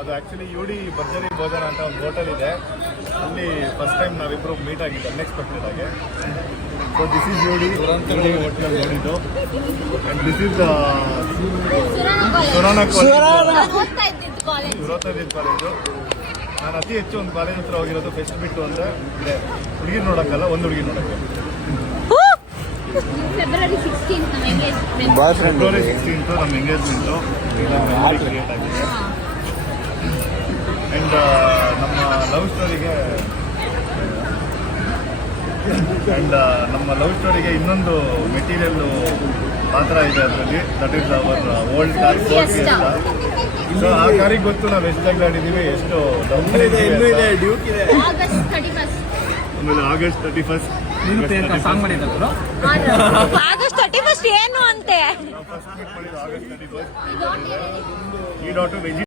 ಅದು actually UD ಭರ್ಜರಿ ಭೋಜನ ಅಂತ ಒಂದು ಹೋಟೆಲ್ ಇದೆ, ಅಲ್ಲಿ ಫಸ್ಟ್ ಟೈಮ್ ನಾವಿಬ್ಬರು ಮೀಟ್ ಆಗಿದ್ದು ಅನ್ಎಕ್ಸ್ಪೆಕ್ಟೆಡ್ ಆಗಿ. So this is UD hotel ನೋಡಿದ್ದು. And this is Surana college. ನಾನು ಅತಿ ಹೆಚ್ಚು ಒಂದು ಕಾಲೇಜ್ ಹತ್ರ ಹೋಗಿರೋದು ಫೆಸ್ಟ್ ಬಿಟ್ಟು ಅಂದರೆ ಹುಡುಗಿ ನೋಡೋಕ್ಕಲ್ಲ, ಒಂದು ಹುಡುಗಿ ನೋಡೋಕ್ಕೆ. ಫೆಬ್ರವರಿ 16th ನಮ್ಮ ಎಂಗೇಜ್ಮೆಂಟು ಕ್ರಿಯೇಟ್ ಆಗಿದೆ. ಆ್ಯಂಡ್ ನಮ್ಮ ಲವ್ ಸ್ಟೋರಿಗೆ ಇನ್ನೊಂದು ಮೆಟೀರಿಯಲ್ಲು ಪಾತ್ರ ಇದೆ ಅದರಲ್ಲಿ. That is our old car fiesta. So ಆ ಕಾರಿಗೆ ಗೊತ್ತು ನಾವು ಎಷ್ಟು ಜಗಳಾಡಿದ್ದೀವಿ, ಎಷ್ಟು ಆಮೇಲೆ ಆಗಸ್ಟ್ 31st ಸಾಂಗ್ ಮಾಡಿದ್ರು. ಆಗಸ್ಟ್ 31st ಏನು ಅಂತೆ. ಈ ಡಾಟು